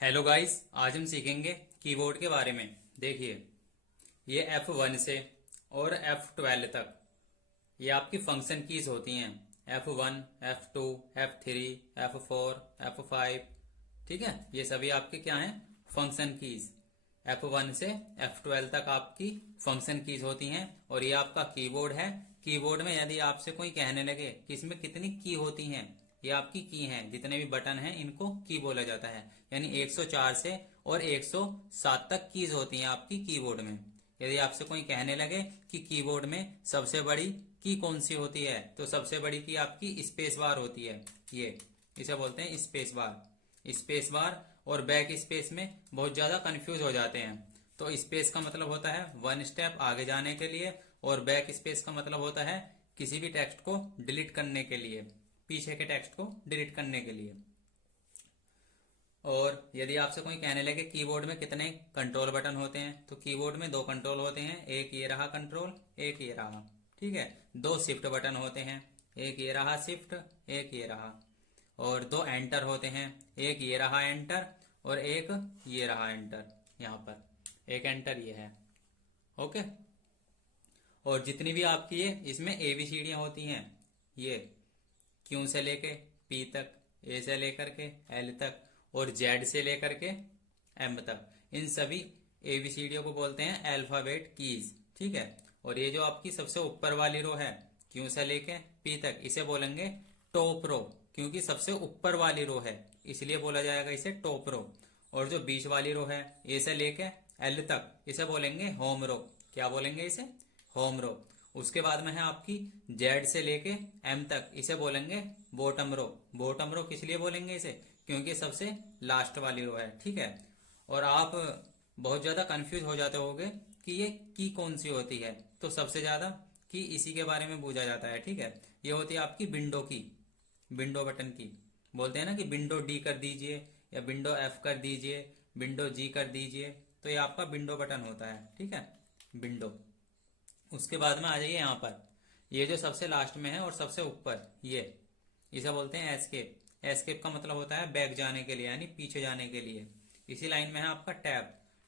Hello guys, आज हम सीखेंगे कीबोर्ड के बारे में। देखिए, ये F1 से और F12 तक ये आपकी फंक्शन कीज होती हैं। F1, F2, F3, F4, F5। ठीक है, ये सभी आपके क्या हैं? Function keys. F1 से F12 तक आपकी फंक्शन कीज होती हैं और ये आपका कीबोर्ड है। कीबोर्ड में यदि आपसे कोई कहने लगे कि इसमें कितनी की होती हैं, ये आपकी की हैं, जितने भी बटन हैं इनको की बोला जाता है। यानी 104 से और 107 तक कीज होती हैं आपकी कीबोर्ड में। यदि आपसे कोई कहने लगे कि कीबोर्ड में सबसे बड़ी की कौन सी होती है, तो सबसे बड़ी की आपकी स्पेस बार होती है। ये इसे बोलते हैं स्पेस बार। स्पेस बार और बैक स्पेस में बहुत ज्यादा कंफ्यूज हो जाते हैं। तो स्पेस का मतलब होता है वन स्टेप आगे जाने के लिए, और बैक स्पेस का मतलब होता है किसी भी टेक्स्ट को डिलीट करने के लिए, पीछे के टेक्स्ट को डिलीट करने के लिए। और यदि आपसे कोई कहने लगे कीबोर्ड में कितने कंट्रोल बटन होते हैं, तो कीबोर्ड में दो कंट्रोल होते हैं, एक ये रहा कंट्रोल, एक ये रहा। ठीक है, दो शिफ्ट बटन होते हैं, एक ये रहा शिफ्ट, एक ये रहा। और दो एंटर होते हैं, एक ये रहा एंटर और एक ये रहा एंटर। यहाँ पर एक एंटर ये है। ओके। और जितनी भी आपकी ये इसमें एबीसीडियां होती हैं, ये क्यू से लेके पी तक, ए से लेकर के एल तक और जेड से लेकर के एम तक, इन सभी एबीसीडियों को बोलते हैं अल्फाबेट कीज। ठीक है। और ये जो आपकी सबसे ऊपर वाली रो है, क्यू से लेके पी तक, इसे बोलेंगे टॉप रो, क्योंकि सबसे ऊपर वाली रो है, इसलिए बोला जाएगा इसे टॉप रो। और जो बीच वाली रो है, ए से लेके एल तक, इसे बोलेंगे होम रो। क्या बोलेंगे इसे? होम रो। उसके बाद में है आपकी जेड से लेके एम तक, इसे बोलेंगे बॉटम रो। बॉटम रो किस लिए बोलेंगे इसे? क्योंकि सबसे लास्ट वाली रो है। ठीक है। और आप बहुत ज्यादा कंफ्यूज हो जाते होगे कि ये की कौन सी होती है, तो सबसे ज्यादा की इसी के बारे में पूछा जाता है। ठीक है, ये होती है आपकी विंडो की, विंडो बटन की। बोलते हैं ना कि विंडो डी कर दीजिए या विंडो एफ कर दीजिए, विंडो जी कर दीजिए, तो ये आपका विंडो बटन होता है। ठीक है, विंडो। उसके बाद में आ जाइए यहाँ पर, ये जो सबसे लास्ट में है और सबसे ऊपर, ये इसे बोलते हैं एस्केप। एस्केप का मतलब होता है बैक जाने के लिए, यानी पीछे जाने के लिए। इसी लाइन में है आपका टैब।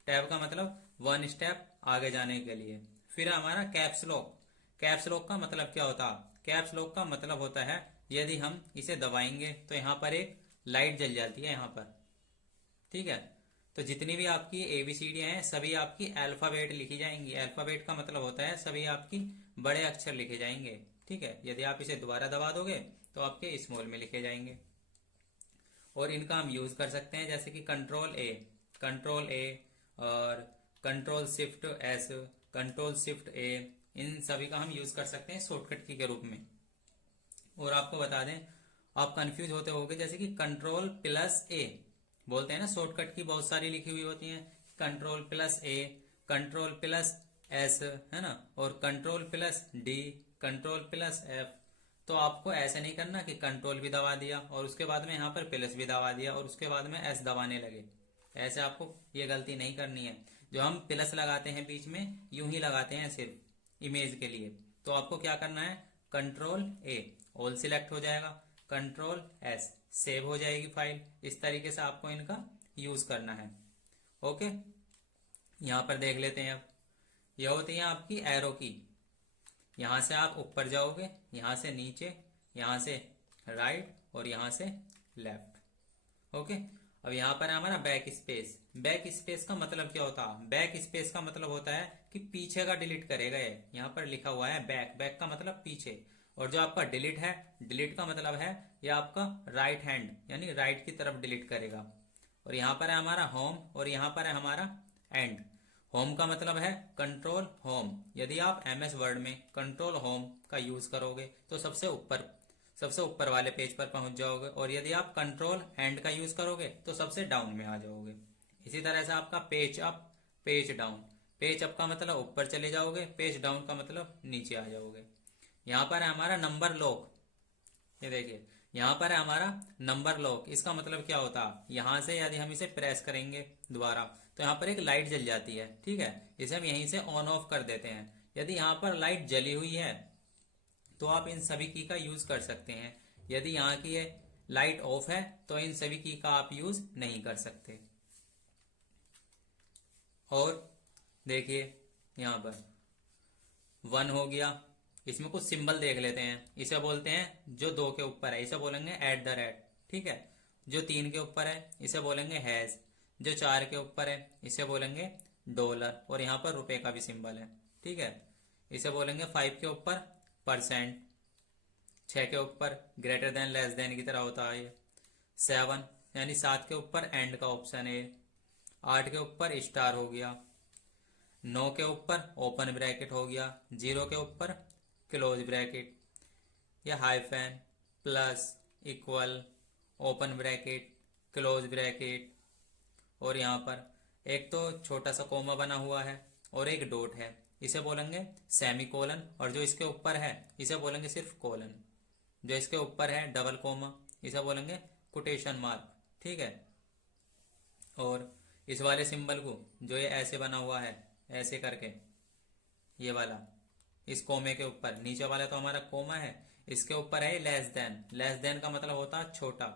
टैब का मतलब वन स्टेप आगे जाने के लिए। फिर हमारा कैप्स लॉक। कैप्स लॉक का मतलब क्या होता है? कैप्स लॉक का मतलब होता है यदि हम इसे दबाएंगे तो यहाँ पर एक लाइट जल जाती है यहाँ पर। ठीक है। तो जितनी भी आपकी एबीसीडियां हैं सभी आपकी अल्फाबेट लिखी जाएंगी। अल्फाबेट का मतलब होता है सभी आपकी बड़े अक्षर लिखे जाएंगे। ठीक है। यदि आप इसे दोबारा दबा दोगे तो आपके स्मॉल में लिखे जाएंगे। और इनका हम यूज कर सकते हैं जैसे कि कंट्रोल ए, कंट्रोल ए, और control shift S, control shift A, इन सभी का हम यूज कर सकते हैं शॉर्टकट की के रूप में। और आपको बता दें, आप कंफ्यूज होते होगे जैसे कि कंट्रोल प्लस ए बोलते हैं ना, शॉर्टकट की बहुत सारी लिखी हुई होती हैं, कंट्रोल प्लस ए, कंट्रोल प्लस एस, है ना, और control plus D, control plus F. तो आपको ऐसे नहीं करना कि कंट्रोल भी दबा दिया और उसके बाद में यहाँ पर प्लस भी दबा दिया और उसके बाद में एस दबाने लगे। ऐसे आपको ये गलती नहीं करनी है। जो हम प्लस लगाते हैं बीच में, यूं ही लगाते हैं सिर्फ इमेज के लिए। तो आपको क्या करना है? कंट्रोल ए, ऑल सिलेक्ट हो जाएगा, कंट्रोल एस, सेव हो जाएगी फाइल। इस तरीके से आपको इनका यूज करना है। ओके। यहाँ पर देख लेते हैं। अब यह होती है आपकी एरो की। यहां से आप ऊपर जाओगे, यहां से नीचे, यहां से राइट और यहां से लेफ्ट। ओके। अब यहाँ पर है हमारा बैक स्पेस। बैक स्पेस का मतलब क्या होता है? बैक स्पेस का मतलब होता है कि पीछे का डिलीट करेगा ये। यहाँ पर लिखा हुआ है बैक, बैक का मतलब पीछे। और जो आपका डिलीट है, डिलीट का मतलब है ये आपका राइट हैंड, यानी राइट की तरफ डिलीट करेगा। और यहाँ पर है हमारा होम और यहाँ पर है हमारा एंड। होम का मतलब है कंट्रोल होम। यदि आप एमएस वर्ड में कंट्रोल होम का यूज करोगे तो सबसे ऊपर वाले पेज पर पहुंच जाओगे, और यदि आप कंट्रोल एंड का यूज करोगे तो सबसे डाउन में आ जाओगे। इसी तरह से आपका page up, page down. Page up का मतलब ऊपर चले जाओगे, पेज डाउन का मतलब नीचे आ जाओगे। यहाँ पर है हमारा नंबर लॉक। ये देखिए, यहाँ पर है हमारा नंबर लॉक। इसका मतलब क्या होता है? यहाँ से यदि हम इसे प्रेस करेंगे दोबारा तो यहाँ पर एक लाइट जल जाती है। ठीक है, इसे हम यहीं से ऑन ऑफ कर देते हैं। यदि यहाँ पर लाइट जली हुई है तो आप इन सभी की का यूज कर सकते हैं। यदि यहाँ की लाइट ऑफ है तो इन सभी की का आप यूज नहीं कर सकते। और देखिए यहाँ पर 1 हो गया। इसमें कुछ सिंबल देख लेते हैं। इसे बोलते हैं जो 2 के ऊपर है इसे बोलेंगे एट द रेट, ठीक है। जो 3 के ऊपर है इसे बोलेंगे हैज। जो 4 के ऊपर है इसे बोलेंगे डॉलर, और यहाँ पर रुपए का भी सिंबल है, ठीक है। इसे बोलेंगे 5 के ऊपर परसेंट। 6 के ऊपर ग्रेटर देन लेस देन की तरह होता है ये। 7 यानी 7 के ऊपर एंड का ऑप्शन है। 8 के ऊपर स्टार हो गया। 9 के ऊपर ओपन ब्रैकेट हो गया। 0 के ऊपर क्लोज ब्रैकेट, या hyphen, plus, equal, open bracket, close bracket, और यहाँ पर एक तो छोटा सा कोमा बना हुआ है और एक डॉट है, इसे बोलेंगे सेमी कोलन। और जो इसके ऊपर है इसे बोलेंगे सिर्फ कोलन। जो इसके ऊपर है डबल कोमा इसे बोलेंगे कोटेशन मार्क, ठीक है। और इस वाले सिंबल को जो ये ऐसे बना हुआ है ऐसे करके, ये वाला इस कोमे के ऊपर, नीचे वाला तो हमारा कोमा है, इसके ऊपर है लेस देन। लेस देन का मतलब होता है छोटा,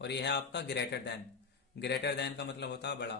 और ये है आपका ग्रेटर देन। ग्रेटर देन का मतलब होता है बड़ा।